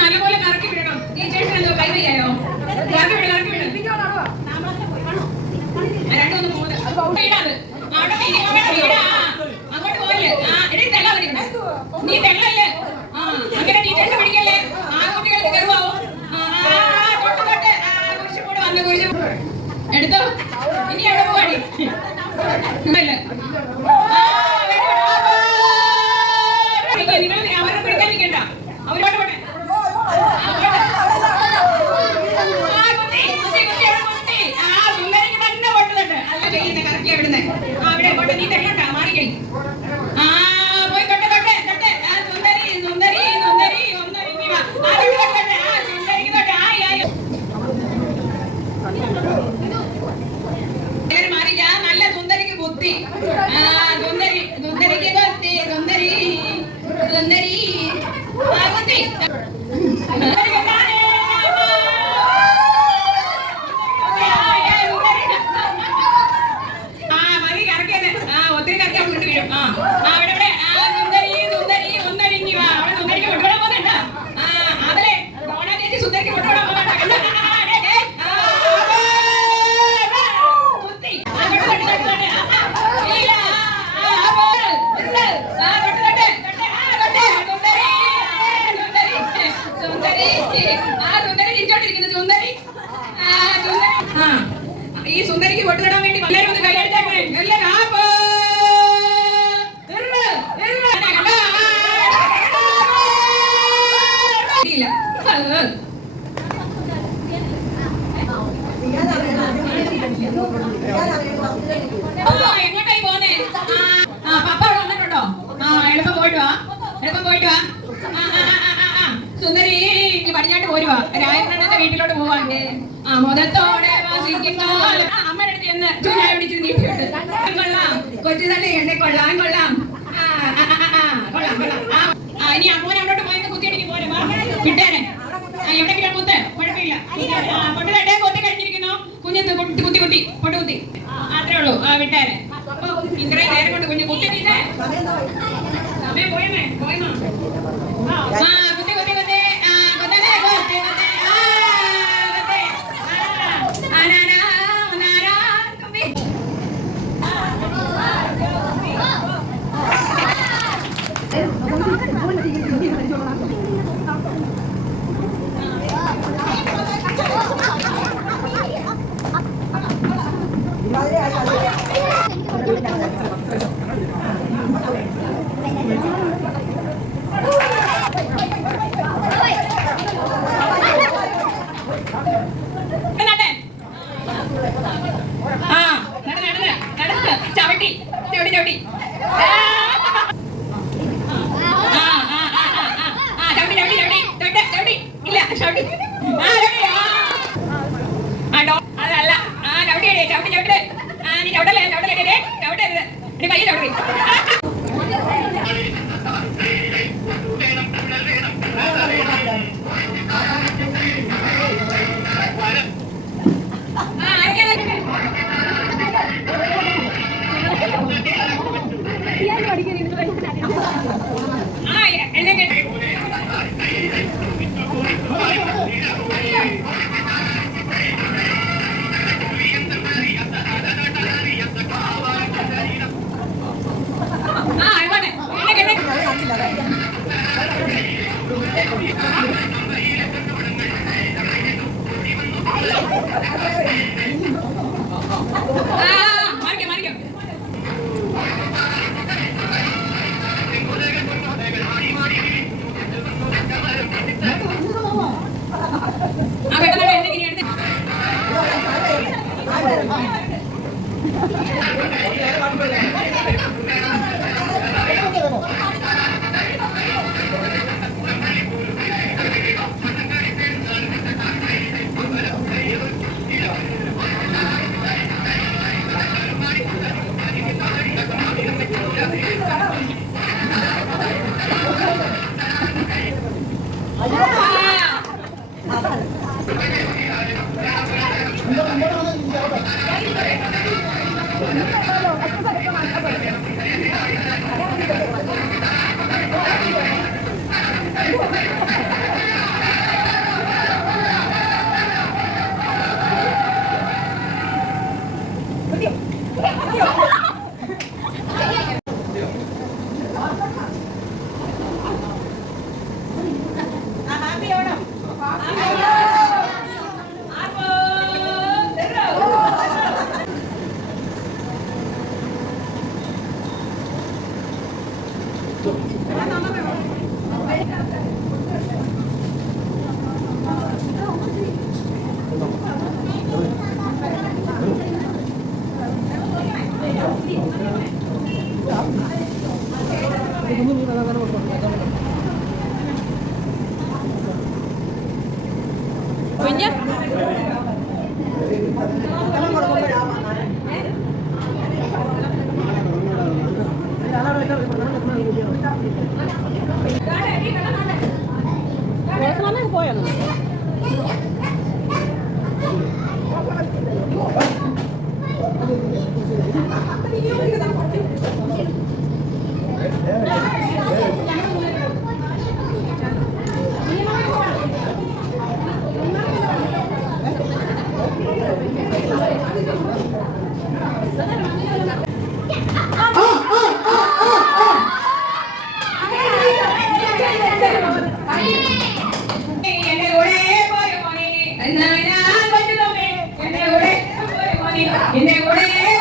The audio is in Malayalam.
നല്ലപോലെ കറക്കി വിടണം. ടീച്ചേഴ്സിന് എന്തോ കൈ വയ്യായോ? കറക്കി വിട്, കറക്കി വിട്. രണ്ടൊന്ന് മൂന്ന് വീടാത് അങ്ങോട്ട് പോയില്ലേ? നീ തെള്ളല്ലേ? അങ്ങനെ ടീച്ചേഴ്സ് പിടിക്കല്ലേ? ആൺകുട്ടികൾക്ക് കരുവാവോ? കുരിശ് കൂടെ വന്ന് കുരിശ് എടുത്തോ. ഇനി എവിടെ പോവാടി? നിങ്ങൾ അവരെ പിടിക്കാൻ നിൽക്കണ്ട. അവരോട് പോട്ടെ. സുന്ദരിക്ക് തന്നെ പൊട്ടുന്നുണ്ട്. അല്ല ചെയ്യുന്ന കറക്കി എവിടുന്ന് അവിടെ കൊണ്ട് നീ തെള്ളോട്ടാ മാറിക്കൈ. പോയി തൊട്ടെ തൊട്ടെ തൊട്ടെ. സുന്ദരി സുന്ദരി സുന്ദരി ഒന്നൊരു സുന്ദരിക്ക് തൊട്ടെ. മാറിക്ക. നല്ല സുന്ദരിക്ക് ബുദ്ധി. സുന്ദരി സുന്ദരിക്ക് ബുദ്ധി. സുന്ദരി സുന്ദരി ബുദ്ധി. മതി കുട്ടി പൊട്ടുതടാൻ വേണ്ടി എല്ലാവരും ഒന്ന് കൈയടിച്ചേക്കണേ. എല്ലാവരും ആപ്പ് എങ്ങോട്ടായി പോന്നെ? പപ്പ അവിടെ വന്നിട്ടുണ്ടോ? എളുപ്പം പോയിട്ട് വാ, എളുപ്പം പോയിട്ട് വാ. സുന്ദരി പടിഞ്ഞാട്ട് പോരുവാ. രാജേന്ദ്രന്റെ വീട്ടിലോട്ട് പോവാണ്ട്. മുതത്തോടെ അമ്മയുടെ അടുത്ത് ചെന്ന് ചുനായ പിടിച്ച് നീട്ടിയുണ്ട്. കൊള്ളാം കൊച്ചു തന്നെ എന്നെ കൊള്ളാം കൊള്ളാം കൊള്ളാം കൊള്ളാം. ഇനി അമ്മോനെ അവിടോട്ട് പോയെന്ന് കുത്തിയടിക്ക് പോലെ വിട്ടേനെ. എവിടെയെങ്കിലും കുത്ത്, കുഴപ്പമില്ല. പൊട്ട് തട്ടേ കൊത്തി കഴിഞ്ഞിരിക്കുന്നു. കുഞ്ഞത്ത് കുത്തി കുത്തി കുത്തി പൊട്ട് കുത്തി അത്രേ ഉള്ളൂ. വിട്ടേനെ. ഇത്രയും നേരം കൊണ്ട് കുഞ്ഞ് കുത്തി തീരെ സമയം പോയമേ പോയമോ? കുത്തി കുത്തി കുത്തി ചവിട്ടി ചവിട്ടി ചവിട്ടി ചവിട്ടി ചവിട്ടി ചവിട്ടി ചവിട്ടി ഇല്ല ചവിട്ടി അതല്ല ചവിട്ടി ചവിട്ടി ചവിട്ടി നീ ചവിട്ടല്ലേ ചവിട്ടല്ലേ ചവിട്ടരുത് എന്റെ കയ്യിൽ ചവിട്ടി Thank you. ഇവിടെ